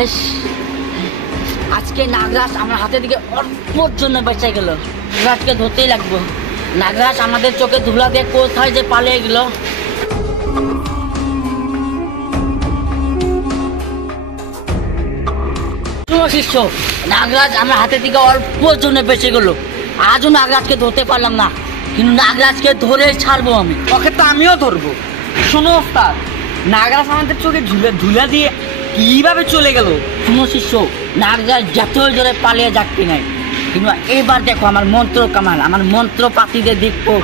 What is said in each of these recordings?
বেশ, আজকে নাগরাজ আমার হাতের দিকে অল্পর জন্য বেঁচে গেল। নাগরাজকে ধরতেই লাগবো। নাগরাজ আমাদের চোখে ধুলা দিয়ে কোথায় যে পালিয়ে গেল। শিষ্য, নাগরাজ আমার হাতের দিকে অল্পর জন্য বেঁচে গেল। আজও নাগরাজকে ধরতে পারলাম না, কিন্তু নাগরাজকে ধরে ছাড়বো আমি। ওকে তো আমিও ধরবো। শোনো ওস্তাদ, নাগরাজ আমাদের চোখে ধুলা দিয়ে কিভাবে চলে গেল? শুনো শিষ্য, নাগরাজ যতই জোরে পালিয়ে যাক কি নাই, কিন্তু এবার দেখো আমার মন্ত্র কামাল, আমার মন্ত্র পাতিদের দেখবো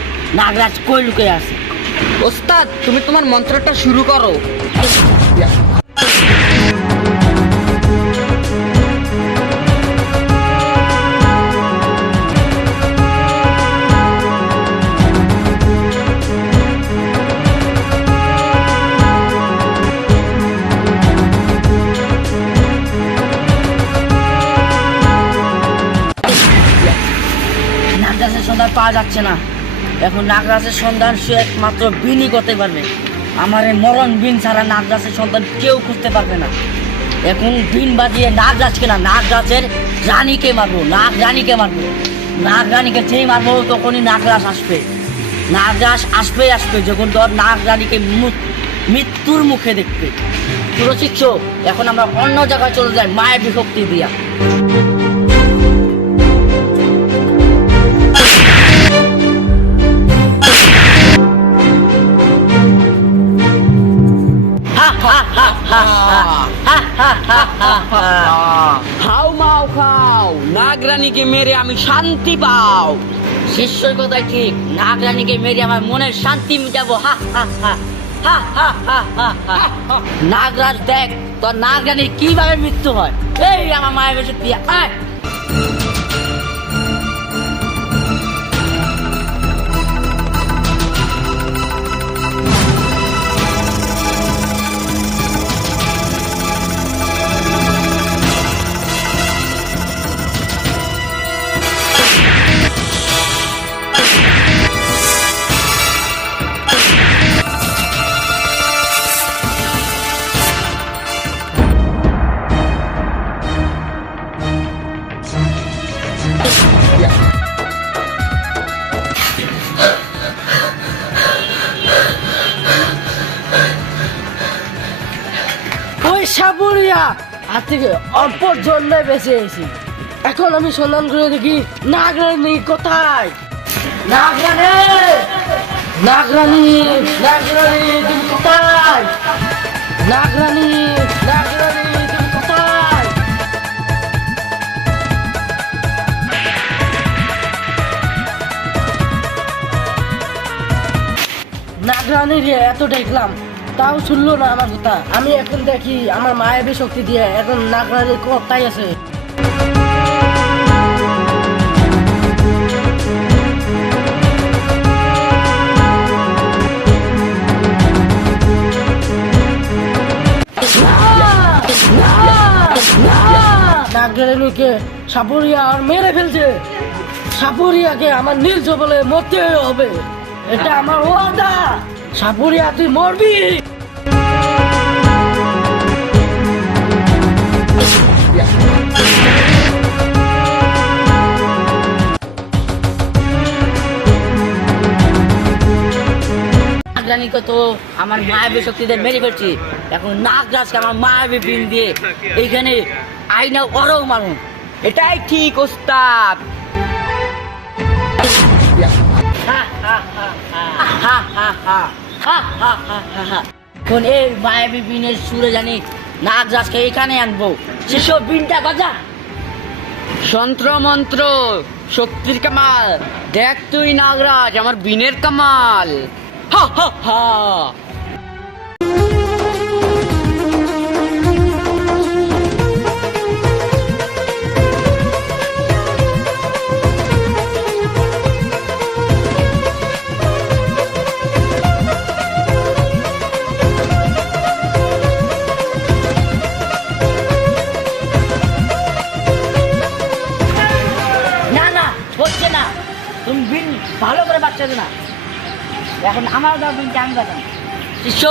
নাগরাজ কই লুকে আছে। ওস্তাদ, তুমি তোমার মন্ত্রটা শুরু করো। নাগরাজের সন্ধান পাওয়া যাচ্ছে না। এখন নাগরাজের সন্ধান সে একমাত্র বিনই করতে পারবে। আমার এই মরণ বিন ছাড়া নাগরাজের সন্ধান কেউ খুঁজতে পারবে না। এখন বিন বাজিয়ে নাগরাজকে না, নাগরাজের রানীকে মারবো, নাগরানীকে মারবো। নাগরানীকে যেই মারবো তখনই নাগরাজ আসবে। নাগরাজ আসবে যখন তোর নাগরানীকে মৃত্যুর মুখে দেখবে। পুরো শিষ্য, এখন আমরা অন্য জায়গায় চলে যাই মায়ের বিভক্তি দিয়া। খাও মাও খাও, নাগরানীকে মেরে আমি শান্তি পাও। শিষ্যর কথাই ঠিক, নাগরানীকে মেরে আমার মনের শান্তি মিটাবো। নাগরাজ দেখ তোর নাগরানীর কিভাবে মৃত্যু হয়। এই আমার মায়ের বেশি দিয়া আয়। ওই সাপুরিয়া আজ থেকে অল্পর জন্য বেঁচে এসেছি। এখন আমি সন্ধান করে দেখি নাগরানী কোথায়। নাগরানী, নাগরানী, নাগরানী তুমি কোথায়? নাগরানী, নাগরানী তুমি কোথায়? নাগরানী রে এত দেখলাম, তাও শুনলো না আমার কথা। আমি এখন দেখি আমার মায়াবী শক্তি দিয়ে এখন নাগরানীর কোথায় আছে। নাগরানীকে সাপুরিয়া আর মেরে ফেলছে। সাপুরিয়াকে আমার নীলজ বলে মরতে হবে, এটা আমার ওয়াদা। সাপুরিয়া তুই মরবি। নাগরানীকে তো আমার মায়াবী শক্তিতে মেরে ফেলছি। এখন নাগরাজকে আমার মায়াবী বিন দিয়ে এইখানে আইনা ওরও মারুন। এটাই ঠিক ওস্তাদ। এখন এই মায়াবী বিনের সুরে জানি নাগরাজকে এখানে আনবো। সেসব বিনটা বাজা। যন্ত্র মন্ত্র শক্তির কামাল, দেখ তুই নাগরাজ আমার বিনের কামাল। হা হা হা। হচ্ছে না, তুমি বিন ভালো করে বাচ্চা না। এখন আমার দাও বিনটা আমি বাঁচান। শিষ্য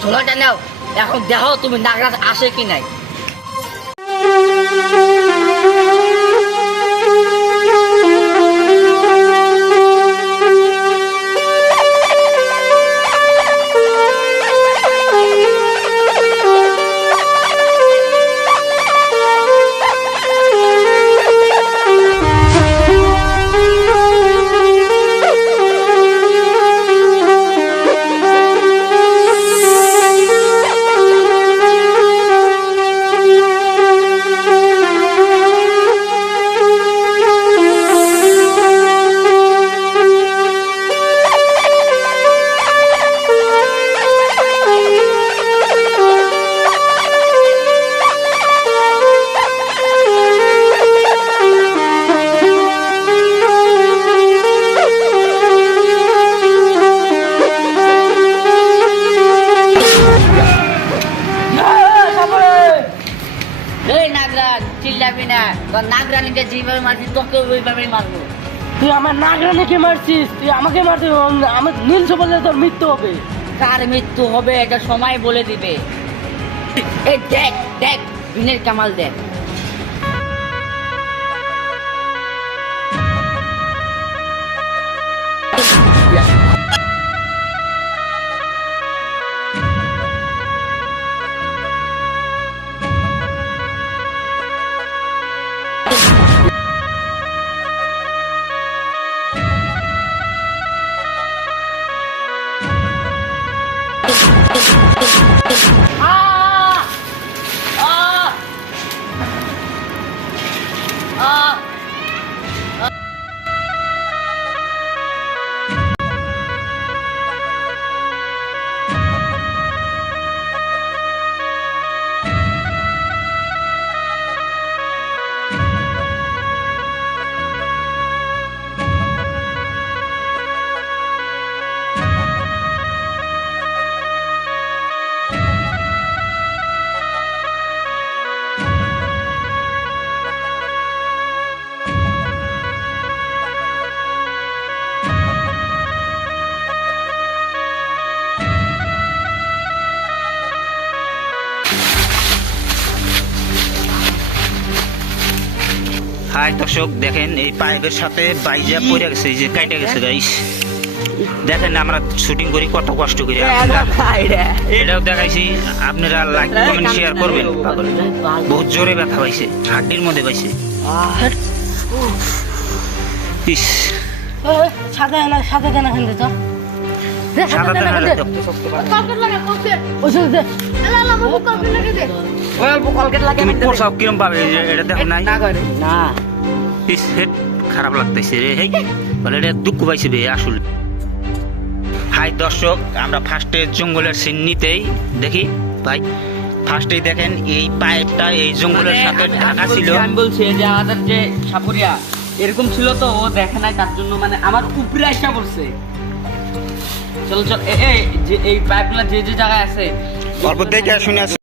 ঝোলাটা নাও, এখন দেখো তুমি নাগরাজ আসে কি নাই। এই নাগরাজ চিল্লাবি না, তোর নাগরানীকে যেভাবে মারছি তোকে ওইভাবেই মারবো। তুই আমার নাগরানীকে মারছিস, তুই আমাকে মারতে আমার নীল বলে তোর মৃত্যু হবে। কার মৃত্যু হবে এটা সময় বলে দিবে। এই দেখ দেখ বিনের কামাল দেখ। হাই দর্শক, দেখেন এই পাইপের সাথে বাইজা পড়ে গেছে, এই যে কাইটা গেছে গাইস। দেখেন আমরা শুটিং করি কত কষ্ট করি, এটাও দেখাইছি। আপনারা লাইক কমেন্ট শেয়ার করবেন। বহুত জোরে ব্যথা পাইছে, হাড্ডির মধ্যে পাইছে। ইস, সাদা না সাদা দেনা খান্দে তো সাদা দেনা হলে তো তুমি পোশাক কিরম পাবে, এটা দেখো নাই না ইস, হেড খারাপ লাগতেছে রে। হেই বলে এটা দুঃখ পাইছে বে আসল। হাই দর্শক, আমরা ফার্স্টে জঙ্গলের সিন নিতেই দেখি ভাই, ফার্স্টেই দেখেন এই পাইপটা এই জঙ্গলের সাথে ঢাকা ছিল। আমি বলছি যে আমাদের যে সাপুরিয়া এরকম ছিল, তো ও দেখে নাই তার জন্য মানে আমার উপরে আসা পড়ছে। চল চল, এই যে এই পাইপগুলো যে যে জায়গায় আছে অল্প দেখে শুনে